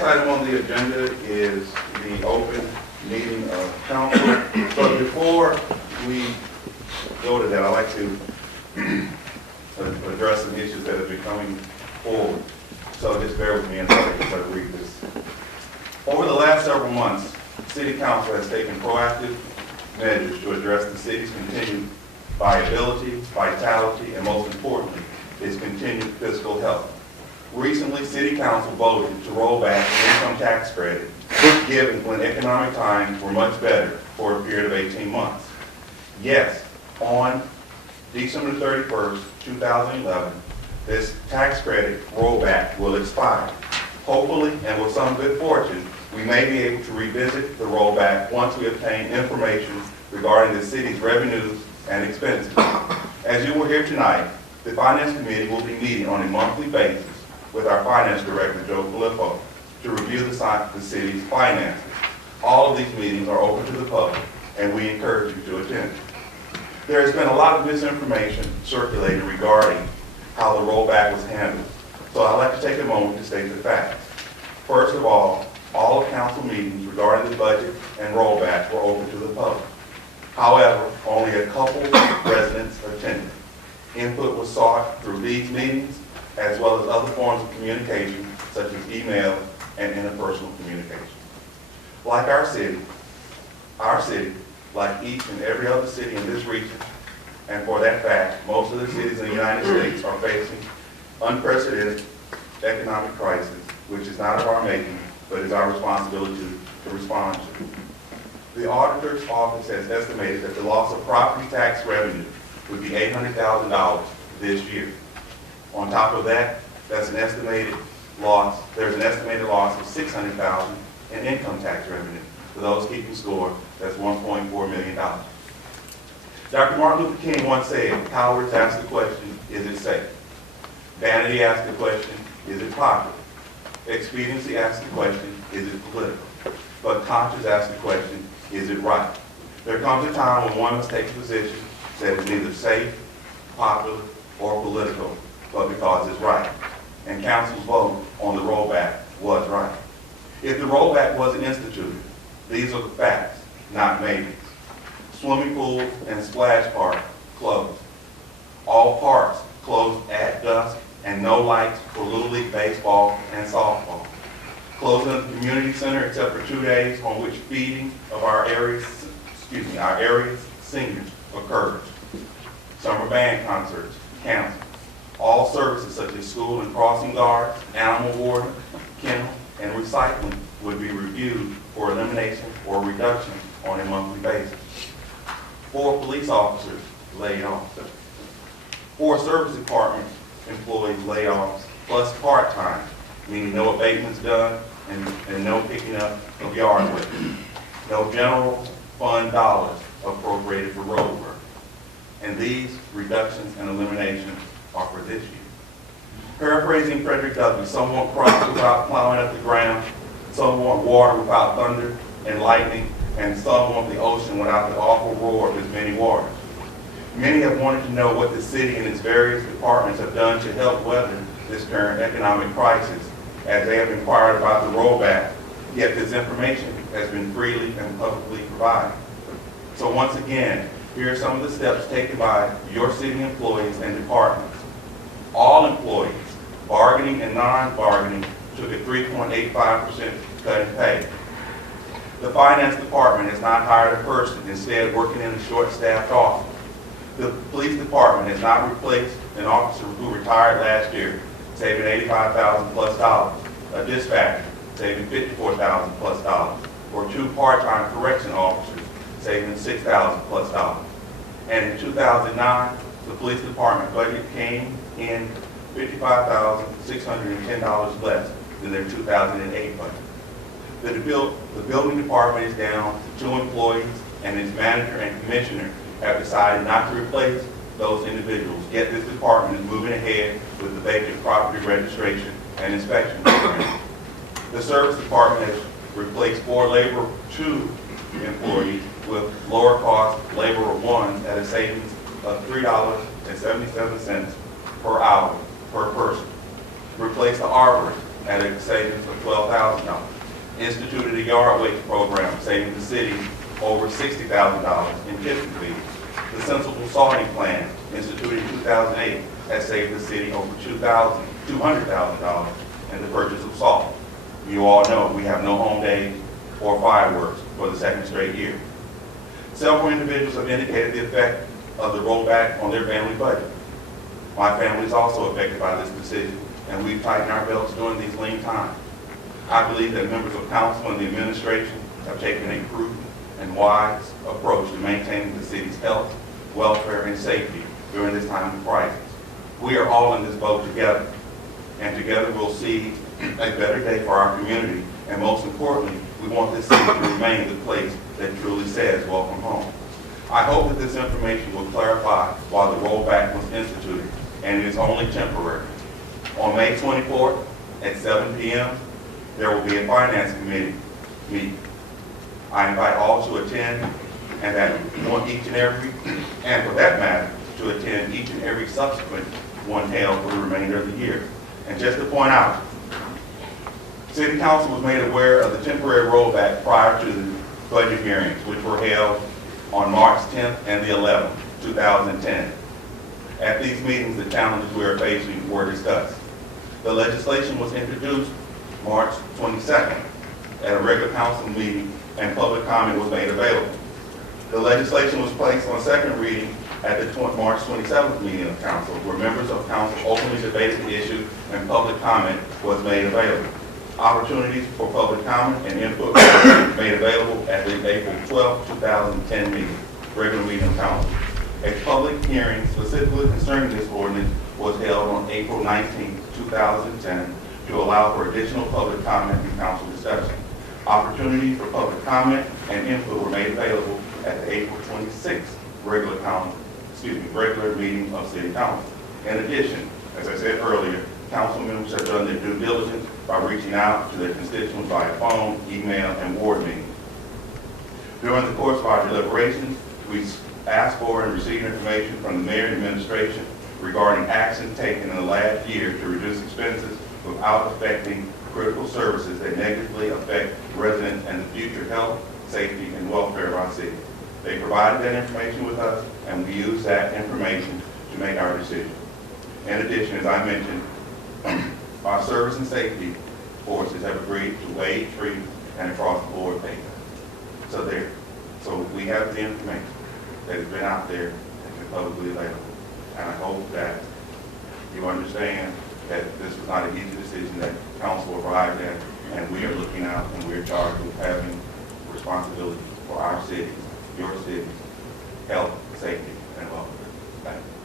next item on the agenda is the open meeting of council. So before we go to that, I'd like to address some issues that have been coming forward. So just bear with me until I read this. Over the last several months, City Council has taken proactive measures to address the city's continued viability, vitality, and most importantly, its continued fiscal health. Recently, City Council voted to roll back the income tax credit given when economic times were much better for a period of 18 months. Yes, on December 31st, 2011, this tax credit rollback will expire. Hopefully, and with some good fortune, we may be able to revisit the rollback once we obtain information regarding the city's revenues and expenses. As you will hear tonight, the Finance Committee will be meeting on a monthly basis with our Finance Director, Joe Filippo, to review the city's finances. All of these meetings are open to the public, and we encourage you to attend. There has been a lot of misinformation circulated regarding how the rollback was handled, so I'd like to take a moment to state the facts. First of all council meetings regarding the budget and rollback were open to the public. However, only a couple residents attended. Input was sought through these meetings, as well as other forms of communication, such as email and interpersonal communication. Like our city, like each and every other city in this region, and for that fact, most of the cities in the United States are facing unprecedented economic crisis, which is not of our making, but is our responsibility to respond to. The Auditor's Office has estimated that the loss of property tax revenue would be $800,000 this year. On top of that, there's an estimated loss of $600,000 in income tax revenue. For those keeping score, that's $1.4 million. Dr. Martin Luther King once said, cowards ask the question, is it safe? Vanity asks the question, is it popular? Expediency asks the question, is it political? But conscience asks the question, is it right? There comes a time when one must take a position that is neither safe, popular, or political, but because it's right. And council's vote on the rollback was right. If the rollback wasn't instituted, these are the facts, not maybes. Swimming pools and splash parks closed. All parks closed at dusk and no lights for Little League baseball and softball. Closing of the community center except for 2 days on which feeding of our area's seniors occurred. Summer band concerts canceled. All services such as school and crossing guards, animal warden, kennel, and recycling would be reviewed for elimination or reduction on a monthly basis. 4 police officers laid off. 4 service department employees laid off, plus part-time, meaning no abatements done and no picking up of yard waste. No general fund dollars appropriated for road work. And these reductions and eliminations are for this year. Paraphrasing Frederick Douglass, some want crops without plowing up the ground, some want water without thunder and lightning, and some want the ocean without the awful roar of its many waters. Many have wanted to know what the city and its various departments have done to help weather this current economic crisis, as they have inquired about the rollback, yet this information has been freely and publicly provided. So once again, here are some of the steps taken by your city employees and departments. All employees, bargaining and non-bargaining, took a 3.85% cut in pay. The finance department has not hired a person, instead working in a short-staffed office. The police department has not replaced an officer who retired last year, saving $85,000 plus dollars. A dispatcher saving $54,000 plus dollars, or 2 part-time correction officers saving $6,000 plus dollars. And in 2009, the police department budget came in $55,610 less than their 2008 budget. The building department is down to 2 employees, and its manager and commissioner have decided not to replace those individuals, yet this department is moving ahead with the vacant property registration and inspection program. The service department has replaced 4 labor 2 employees with lower cost laborer 1 at a savings of $3.77 per hour per person. Replace the arborist at a savings of $12,000. Instituted a yard waste program, saving the city over $60,000 in tipping fees. The sensible salting plan, instituted in 2008, has saved the city over $200,000 in the purchase of salt. You all know we have no home days or fireworks for the second straight year. Several individuals have indicated the effect of the rollback on their family budget. My family is also affected by this decision, and we've tightened our belts during these lean times. I believe that members of council and the administration have taken a prudent and wise approach to maintaining the city's health, welfare, and safety during this time of crisis. We are all in this boat together, and together we'll see a better day for our community, and most importantly, we want this city to remain the place that truly says welcome home. I hope that this information will clarify why the rollback was instituted, and it is only temporary. On May 24th at 7 p.m., there will be a finance committee meeting. I invite all to attend, and that one each and every, and for that matter, to attend each and every subsequent one held for the remainder of the year. And just to point out, City Council was made aware of the temporary rollback prior to the budget hearings, which were held on March 10th and the 11th, 2010. At these meetings, the challenges we are facing were discussed. The legislation was introduced March 22nd at a regular council meeting, and public comment was made available. The legislation was placed on second reading at the March 27th meeting of council, where members of council openly debated the issue and public comment was made available. Opportunities for public comment and input were made available at the April 12, 2010 meeting, regular meeting of council. A public hearing specifically concerning this ordinance was held on April 19, 2010 to allow for additional public comment and council discussion. Opportunities for public comment and input were made available at the April 26th regular meeting of City Council. In addition, as I said earlier, council members have done their due diligence by reaching out to their constituents via phone, email, and ward meetings. During the course of our deliberations, we asked for and received information from the mayor and administration regarding actions taken in the last year to reduce expenses without affecting critical services that negatively affect residents and the future health, safety, and welfare of our city. They provided that information with us, and we used that information to make our decision. In addition, as I mentioned, our service and safety forces have agreed to waive, treat, and across-the-board pay. So we have the information that has been out there and been publicly available. And I hope that you understand that this was not an easy decision that council arrived at, and we are looking out and we're charged with having responsibility for our cities, your cities, health, safety, and welfare. Thank you.